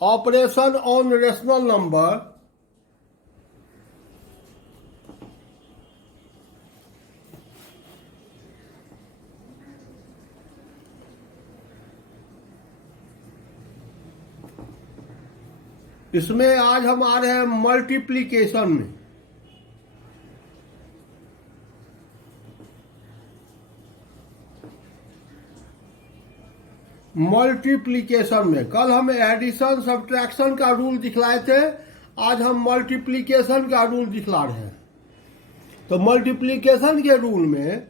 Operation on rational number इसमें आज हम आ रहे हैं मल्टीप्लिकेशन में। मल्टीप्लिकेशन में कल हम एडिशन सब्ट्रैक्शन का रूल दिखलाए थे, आज हम मल्टीप्लिकेशन का रूल दिखला रहे हैं। तो मल्टीप्लिकेशन के रूल में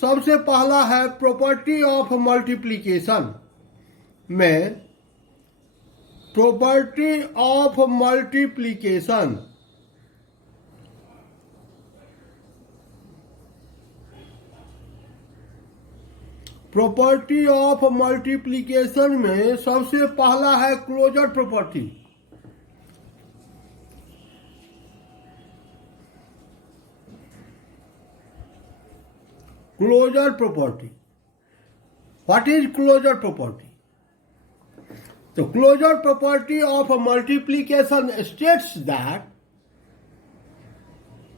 सबसे पहला है प्रॉपर्टी ऑफ मल्टीप्लिकेशन में property of multiplication property of multiplication में सबसे पहला है closure property. Closure property, what is closure property? तो closure property of multiplication states that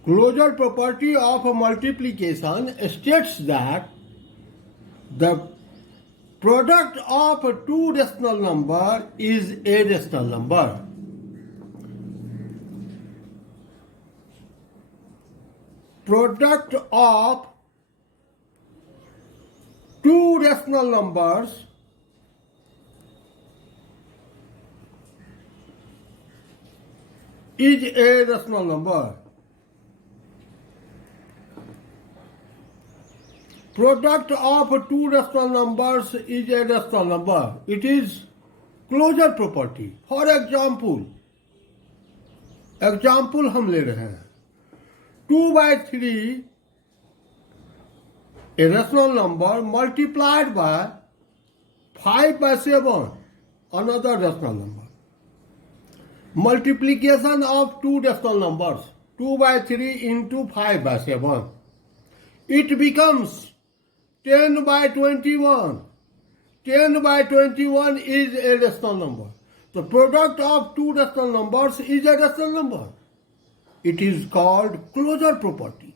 closure property of multiplication states that the product of two rational number is a rational number. Product of two rational numbers is a rational number. Product of two rational numbers is a rational number. It is closure property. For example हम ले रहे हैं 2/3 a rational number multiplied by 5/7 another rational number. Multiplication of two rational numbers 2/3 into 5/7. It becomes 10/21. 10/21 is a rational number. The product of two rational numbers is a rational number. It is called closure property.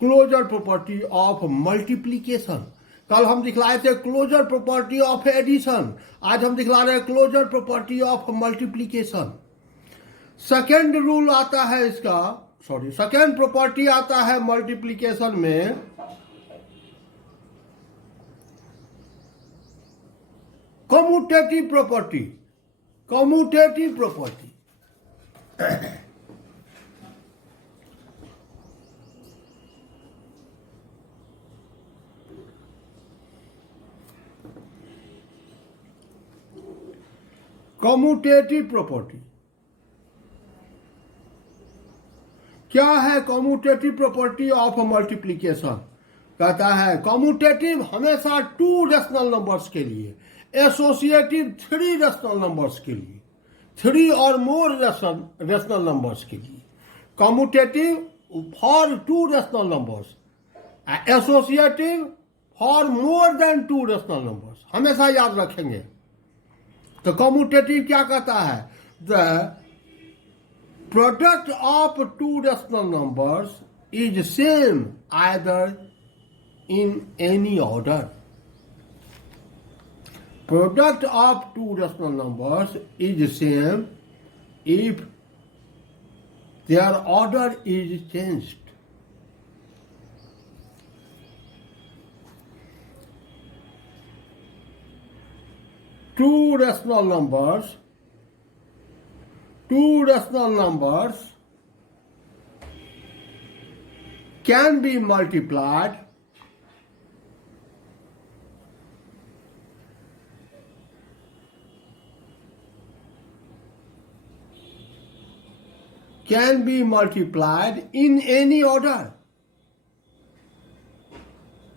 Closure property of multiplication. कल हम दिखलाए थे closure property of addition, आज हम दिखला रहे हैं closure property of multiplication. Second rule आता है इसका, सेकेंड प्रॉपर्टी आता है मल्टीप्लिकेशन में commutative property. Commutative property commutative property क्या है? कम्यूटेटिव प्रॉपर्टी ऑफ मल्टीप्लिकेशन कहता है कम्यूटेटिव हमेशा टू रेशनल नंबर्स के लिए, एसोसिएटिव थ्री रेशनल नंबर्स के लिए, थ्री और मोर रेशनल नंबर्स के लिए। Commutative for two rational numbers, associative for more than two rational numbers, हमेशा याद रखेंगे। तो कम्यूटेटिव क्या कहता है? The product of two rational numbers is same either in any order. Product of two rational numbers is same if their order is changed. Two rational numbers can be multiplied in any order.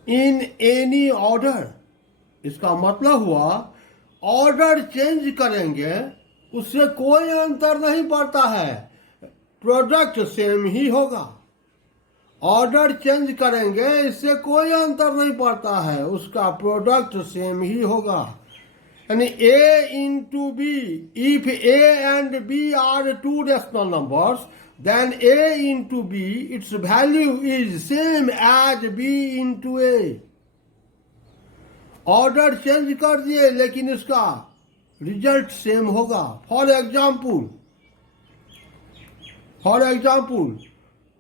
In any order. इसका मतलब हुआ order change करेंगे उससे कोई अंतर नहीं पड़ता है, प्रोडक्ट सेम ही होगा। ऑर्डर चेंज करेंगे इससे कोई अंतर नहीं पड़ता है, उसका प्रोडक्ट सेम ही होगा। यानी a into b, if a and b are two rational numbers, then a into b, its value is same as b into a. Order change कर दिए लेकिन इसका रिजल्ट सेम होगा. For example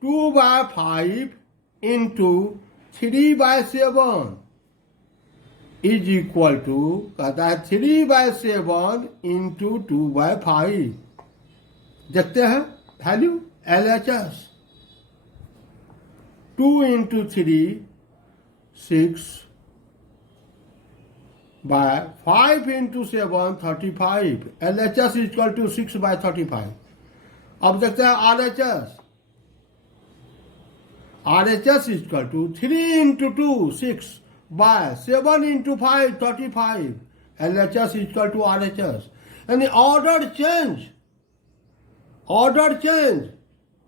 2/5 into 3/7 is equal to, कहता है 3/7 into 2/5. देखते हैं value LHS. 2 into 3 6 by 5 into 7 35. LHS is equal to 6/35. अब देखते हैं RHS. RHS is equal to 3 into 2 6 by 7 into 5 35. LHS is equal to RHS. यानी order change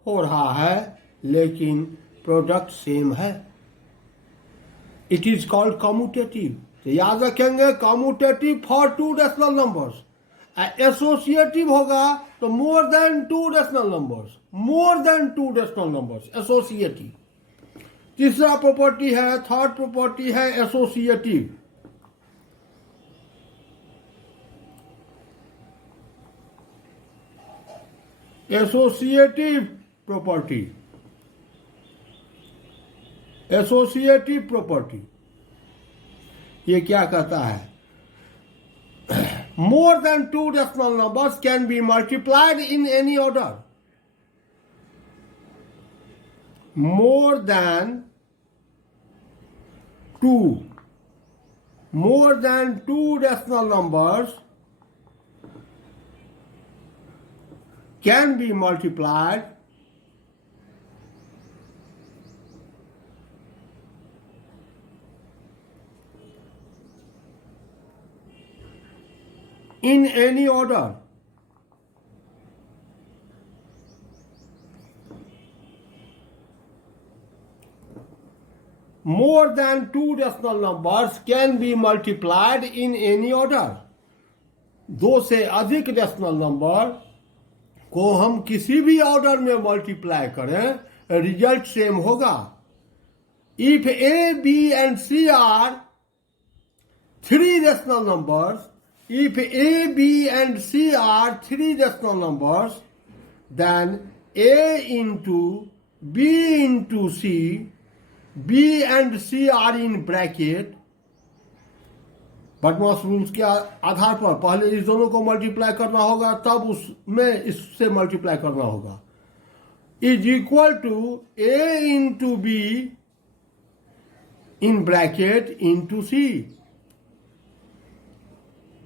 हो रहा है लेकिन प्रोडक्ट सेम है. It is called commutative. तो याद रखेंगे commutative for two rational numbers. Associative होगा तो more than two rational numbers, associative. तीसरा प्रॉपर्टी है, थर्ड प्रॉपर्टी है एसोसिएटिव. एसोसिएटिव प्रॉपर्टी ये क्या कहता है? More than two rational numbers can be multiplied in any order. More than two rational numbers can be multiplied in any order. More than two rational numbers can be multiplied in any order. दो से अधिक rational number को हम किसी भी order में multiply करें result same होगा. If A, B and C are three rational numbers, if A, B and C are three rational numbers, then A into B into C, B and C are in bracket. BODMAS rules के आधार पर पहले इस दोनों को multiply करना होगा, तब उसमें इससे मल्टीप्लाई करना होगा. Is equal to A into B in bracket into C.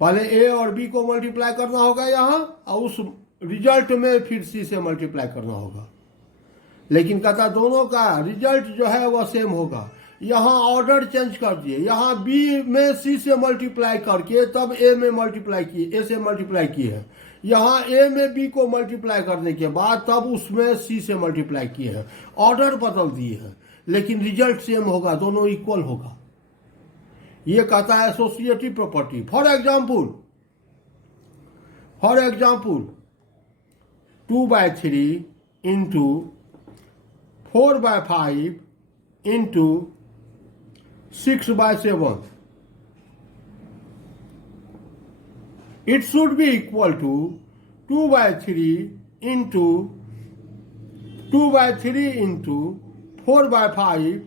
पहले ए और बी को मल्टीप्लाई करना होगा यहां और उस रिजल्ट में फिर सी से मल्टीप्लाई करना होगा. लेकिन कहता दोनों का रिजल्ट जो है वह सेम होगा. यहां ऑर्डर चेंज कर दिए. यहां बी में सी से मल्टीप्लाई करके तब ए में मल्टीप्लाई किए, ए से मल्टीप्लाई किए हैं. यहां ए में बी को मल्टीप्लाई करने के बाद तब उसमें सी से मल्टीप्लाई किए हैं. ऑर्डर बदल दिए हैं लेकिन रिजल्ट सेम होगा, दोनों इक्वल होगा. ये कहता है associative property. For example 2/3 into 4/5 into 6/7. It should be equal to 2/3 into 4/5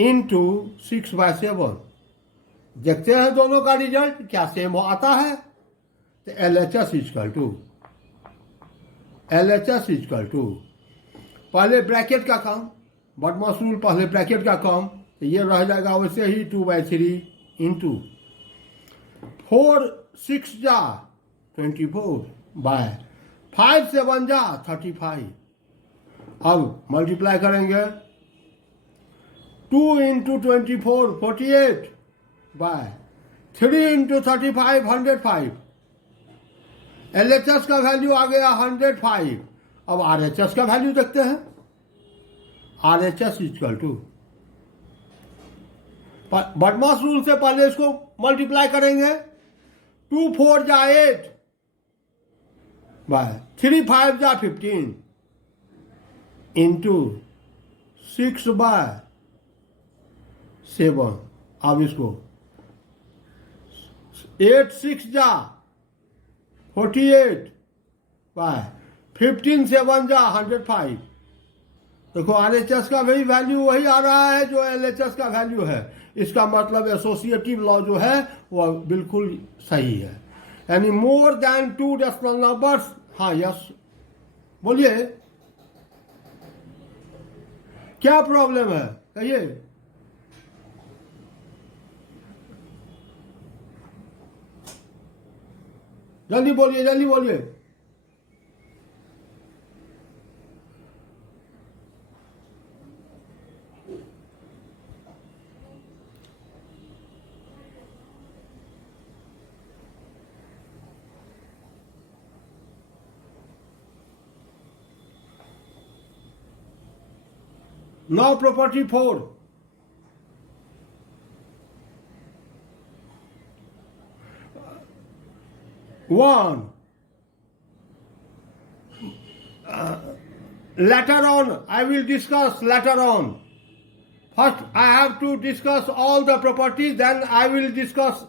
into 6/7. देखते हैं दोनों का रिजल्ट क्या सेम आता है. तो LHS इक्वल टू पहले ब्रैकेट का काम, बटमास रूल पहले ब्रैकेट का काम, तो ये रह जाएगा वैसे ही 2/3 इंटू 4 6 जा 24 बाय 5 7 जा 35. अब मल्टीप्लाई करेंगे 2 into 24 48 by 3 into 35 105. LHS का वैल्यू आ गया 105. अब RHS का वैल्यू देखते हैं. RHS इक्वल टू बटमास रूल से पहले इसको मल्टीप्लाई करेंगे। 2 4 जा 8 बाय 3 5 जा 15 इंटू 6 बाय 7। अब इसको 8 6 जा 48 बाय 15 7 जा 105। देखो RHS का वही वैल्यू वही आ रहा है जो LHS का वैल्यू है। इसका मतलब एसोसिएटिव लॉ जो है वह बिल्कुल सही है, यानी मोर देन 2 डेसिमल नंबर्स। हाँ यस बोलिए, क्या प्रॉब्लम है कहिए। जल्दी बोलिए जल्दी बोलिए। Now property 4. One. Later on, I will discuss later on. First, I have to discuss all the properties, then I will discuss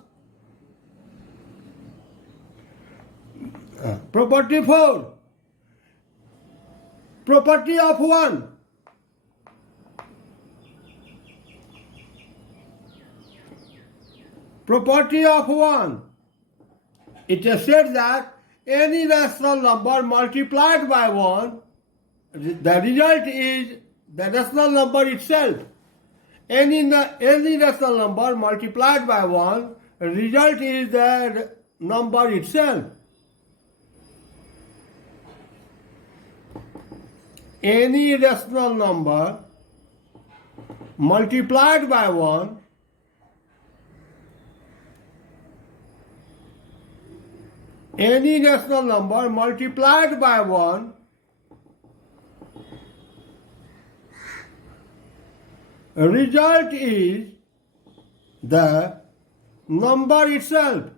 property 4. Property of 1. Property of 1. It is said that any rational number multiplied by 1, the result is the rational number itself. Any rational number multiplied by 1, result is the number itself. Any rational number multiplied by 1, any rational number multiplied by 1 result is the number itself.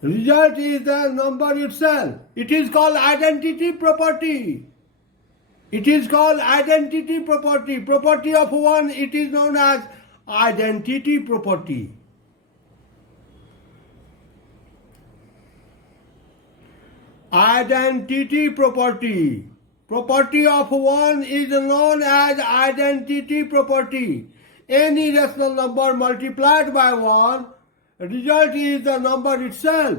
Result is the number itself. It is called identity property. It is called identity property. Property of 1, it is known as identity property. Identity property. Property of 1 is known as identity property. Any rational number multiplied by 1, result is the number itself.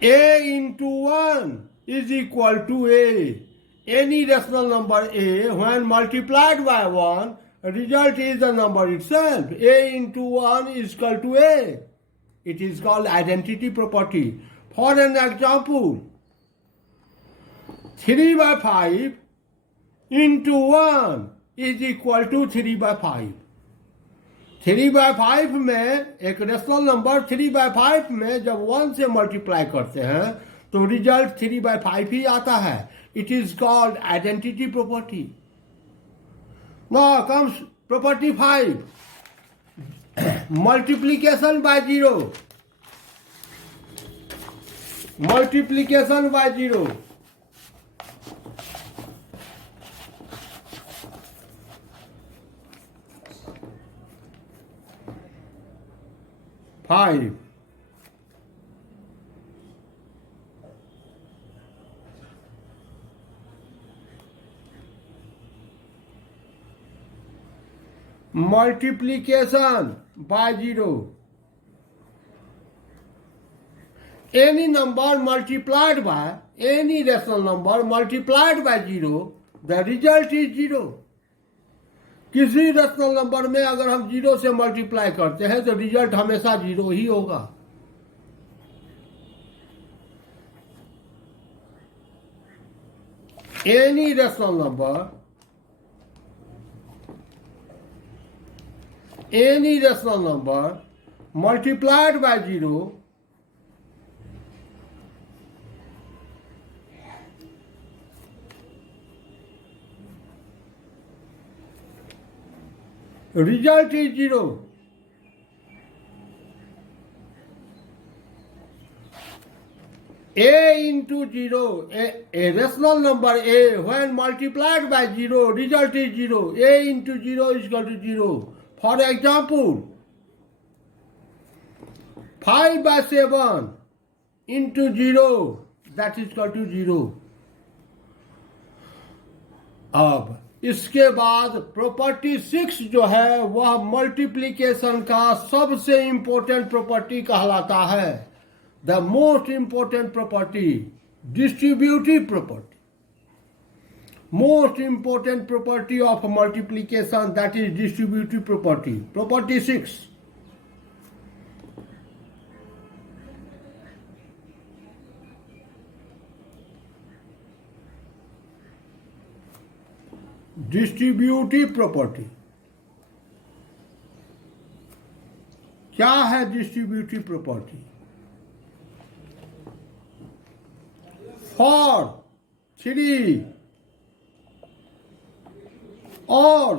A into 1 is equal to A. Any rational number A, when multiplied by 1, result is the number itself. A into 1 is equal to A. It is called identity property. For an example, 3 by 5 into 1 is equal to 3 by 5. 3 by 5 में एक rational number 3 by 5 में जब 1 से multiply करते हैं तो result 3 by 5 ही आता है. It is called identity property. Now comes property 5. Multiplication by 0. Multiplication by 0. Five. Multiplication by 0. Any number multiplied by, any rational number multiplied by 0, the result is 0. किसी rational number में अगर हम 0 से multiply करते हैं तो रिजल्ट हमेशा 0 ही होगा. Any rational number multiplied by 0, result is 0. A into 0, a rational number A, when multiplied by 0, result is 0. A into 0 is equal to 0. For example, 5 by 7 into 0, that is equal to 0. अब इसके बाद property 6 जो है वह multiplication का सबसे important property कहलाता है, the most important property, distributive property, most important property of multiplication, that is distributive property, property 6. Distributive property क्या है? डिस्ट्रीब्यूटिव प्रॉपर्टी फॉर 3 और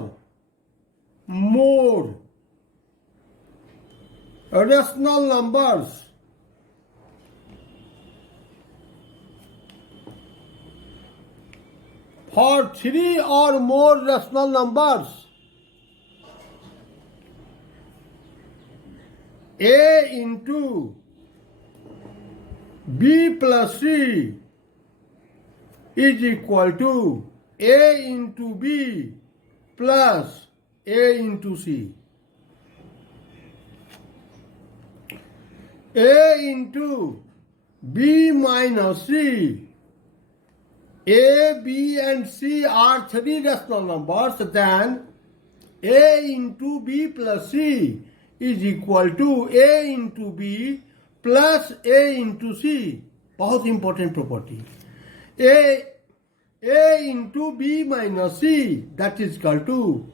मोर rational numbers for 3 or more rational numbers, A into B plus C is equal to A into B plus A into C. A into B minus C. A, B and C are 3 rational numbers, then A into B plus C is equal to A into B plus A into C. बहुत important property. A into B minus C, that is equal to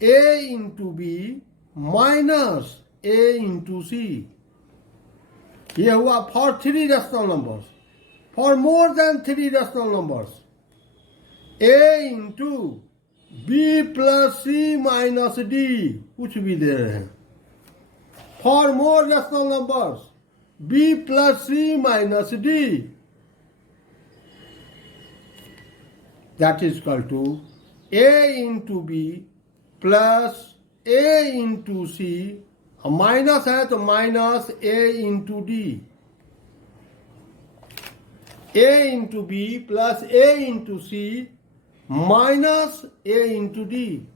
A into B minus A into C. ये हुआ for 3 rational numbers. For more than 3 rational numbers, A into B plus C minus D, कुछ भी दे रहे हैं. For more rational numbers, B plus C minus D, that is equal to A into B plus A into C, minus है तो minus A into D. A into B plus A into C minus A into D.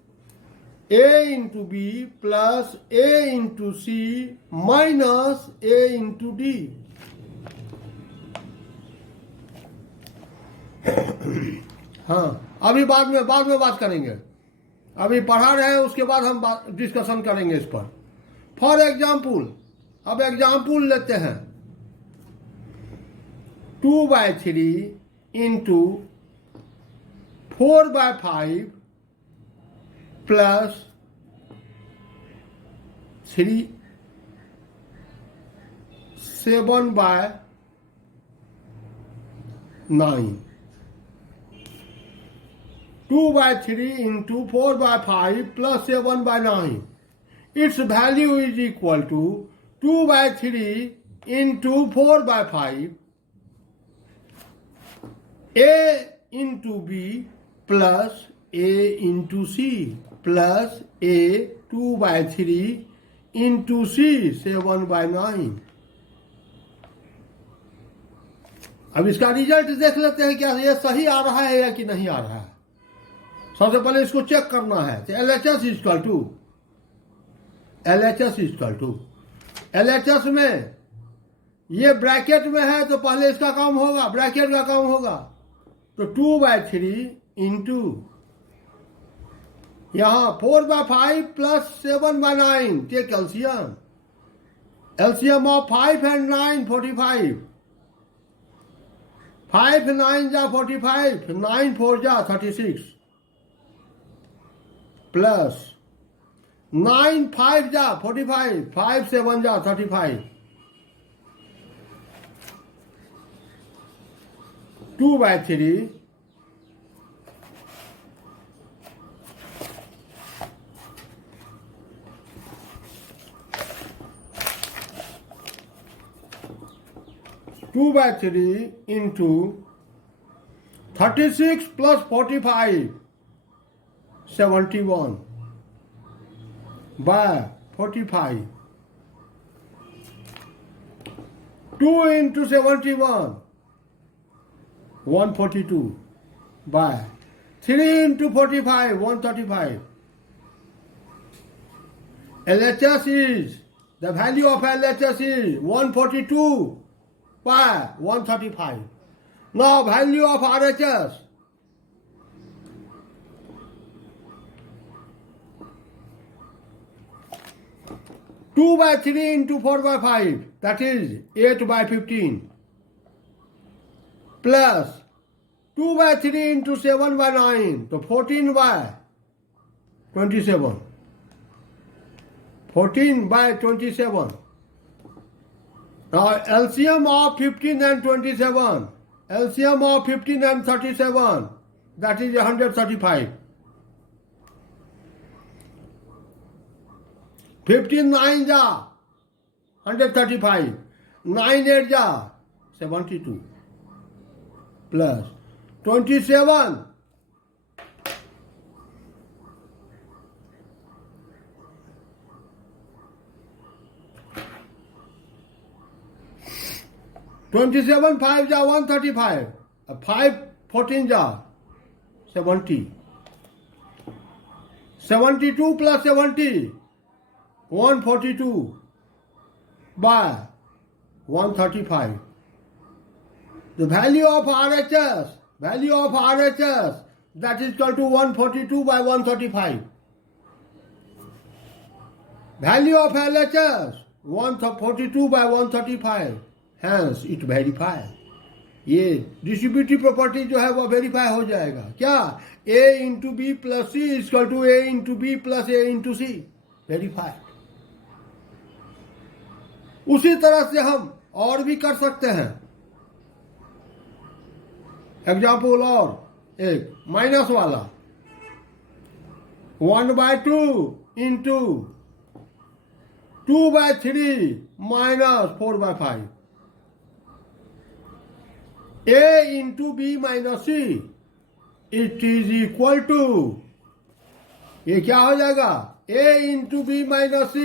A into B plus A into C minus A into D. हाँ, अभी बाद में बात करेंगे. अभी पढ़ा रहे हैं, उसके बाद हम डिस्कशन करेंगे इस पर. फॉर एग्जाम्पल, अब एग्जाम्पल लेते हैं. 2 by 3 into 4 by 5 plus 3 7 by 9. 2 by 3 into 4 by 5 plus 7 by 9. Its value is equal to 2 by 3 into 4 by 5 A into B plus A into C plus A 2 by 3 into C 7 by 9. अब इसका result देख लेते हैं क्या ये सही आ रहा है या कि नहीं आ रहा है. सबसे पहले इसको चेक करना है. तो LHS इक्वल टू LHS में ये ब्रैकेट में है तो पहले इसका काम होगा, ब्रैकेट का काम होगा. तो 2 by 3 इंटू यहां 4 by 5 plus 7 by 9. Take LCM of 5 and 9 45. 5 9 जा 45, 9 4 जा 36 प्लस 9 5 जा 45, 5 7 जा 35. 2 by 3 2 2 by 3 into 36 plus 45, 71 by 45. 2 into 71, 142 by 3 into 45, 135. LHS is, the value of LHS is 142 by 135. Now value of RHS, two by 3 into 4 by 5, that is 8 by 15, plus 2 by 3 into 7 by 9, so 14 by 27. 14 by 27. Now LCM of 15 and 27, LCM of 15 and 37, that is 135. 15 9 ja 135, 9 8 ja 72, plus 27 27 5 ja 135, 5 14 ja 70, 72 plus 70, 142 by 135. The value of RHS, that is equal to 142 by 135. Value of LHS, 142 by 135. Hence it verify. ये distributive property जो है वो verify हो जाएगा. क्या? A into B plus C equal to A into B plus A into C. Verified. उसी तरह से हम और भी कर सकते हैं. एग्जाम्पल और एक माइनस वाला 1/2 into 2/3 minus 4/5. A into B minus C, it is equal to, ये क्या हो जाएगा? A into B minus C,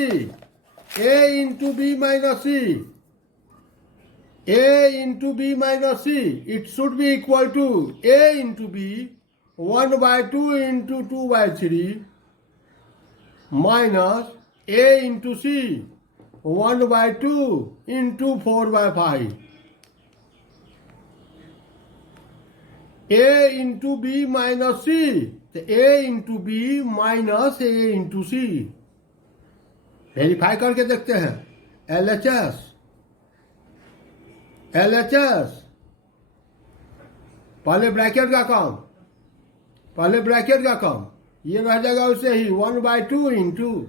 A into B minus C, A into B minus C, it should be equal to A into B 1/2 into 2/3 minus A into C 1/2 into 4/5. A into B minus C, तो A into B minus A into C. Verify करके देखते हैं. LHS पहले bracket का काम, ये रह जाएगा उससे ही 1/2 इंटू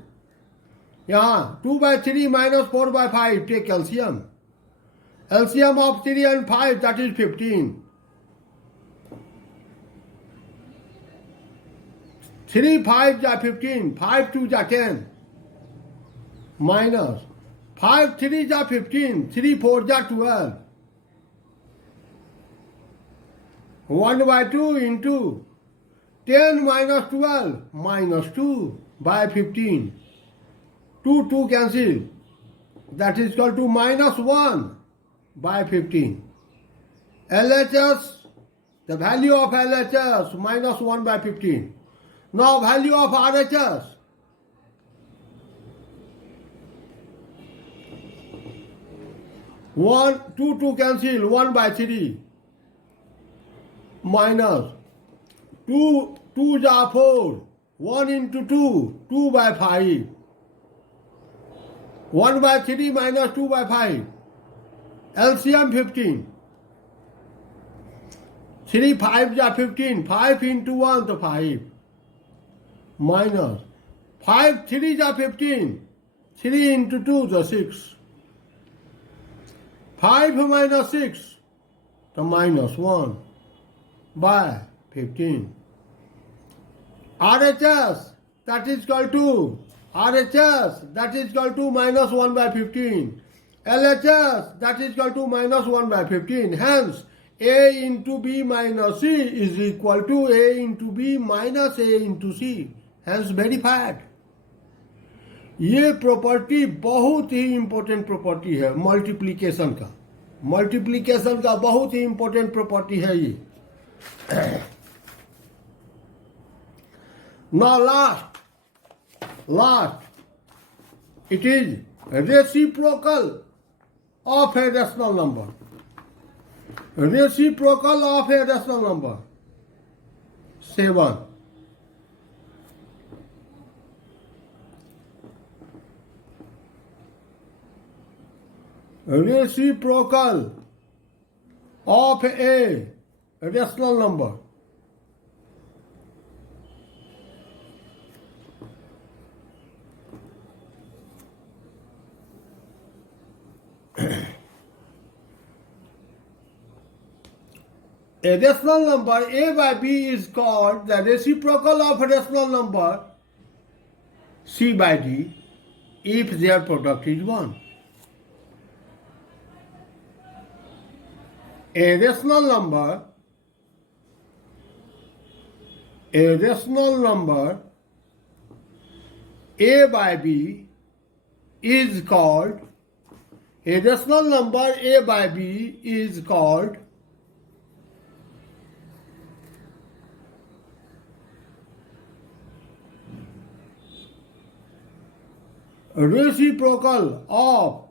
यहाँ 2/3 minus 4/5. Take LCM. LCM of 3 and 5, that is 15. 3 5 ja 15, 5 2 ja 10, minus 5 3 ja 15, 3 4 ja 12, 1/2 into 10 minus 12 minus 2 by 15. 2 cancel, that is equal to minus 1 by 15. LHS, the value of LHS minus 1 by 15. Now value of RHS. One, two cancel, 1/3 minus 2 ja 4, 1 into 2/5. 1/3 minus 2/5. LCM 15. 3 5 ja 15, 5 into 1 to 5. Minus 5 3 ja 15, 3 into 2 to 6. 5 minus 6 to minus 1 by 15. RHS, that is equal to minus 1 by 15. LHS, that is equal to minus 1 by 15. Hence, A into B minus C is equal to A into B minus A into C. Hence, verified. ये property बहुत ही important property है multiplication का बहुत ही important property है ये. Now last, it is reciprocal of a rational number. Reciprocal of a rational number. 7. Reciprocal of a rational number. A rational number A by B is called the reciprocal of a rational number C by D if their product is 1. A rational number A by B is called a rational number A by B is called reciprocal of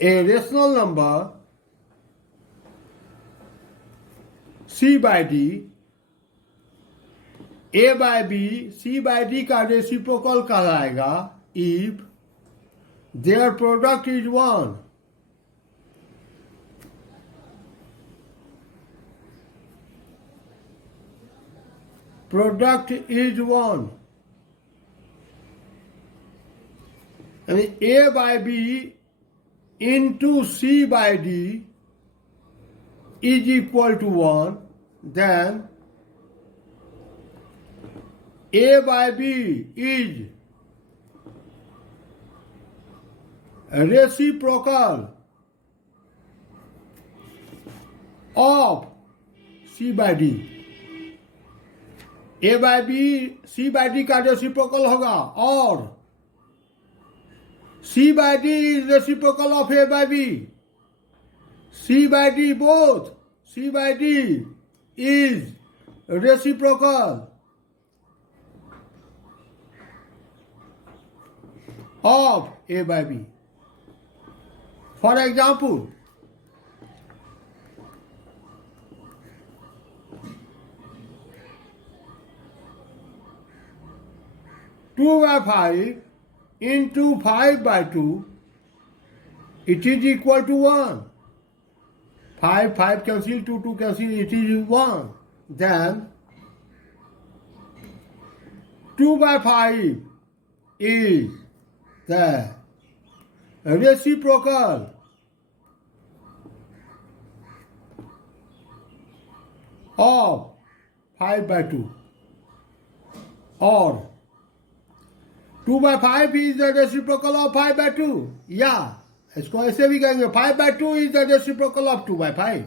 a rational number C by D. A by B C by D का reciprocal कहलाएगा if their product is 1. Product is 1. I mean A by B into C by D is equal to 1, then A by B is reciprocal of C by D. A by B C by D का reciprocal होगा और C by D is reciprocal of A by B. C by D both. C by D is reciprocal of A by B. For example, two by 5 into 5 by 2, it is equal to 1. 5 cancel, 2 cancel, it is 1. Then 2 by 5 is the reciprocal of 5 by 2, or 2 by 5 is the reciprocal of 5 by 2. या इसको ऐसे भी कहेंगे 5 by 2 is the reciprocal of 2 by 5.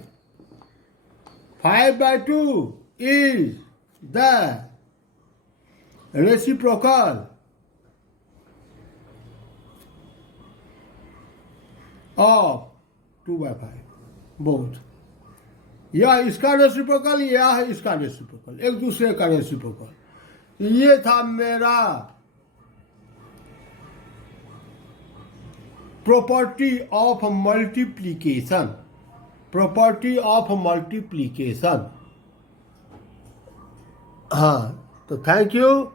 5 by 2 is the reciprocal of 2 by 5. both. यह इसका reciprocal, यह इसका reciprocal, एक दूसरे का रेसिप्रोकल. ये था मेरा property of multiplication. Property of multiplication. हाँ, तो थैंक यू.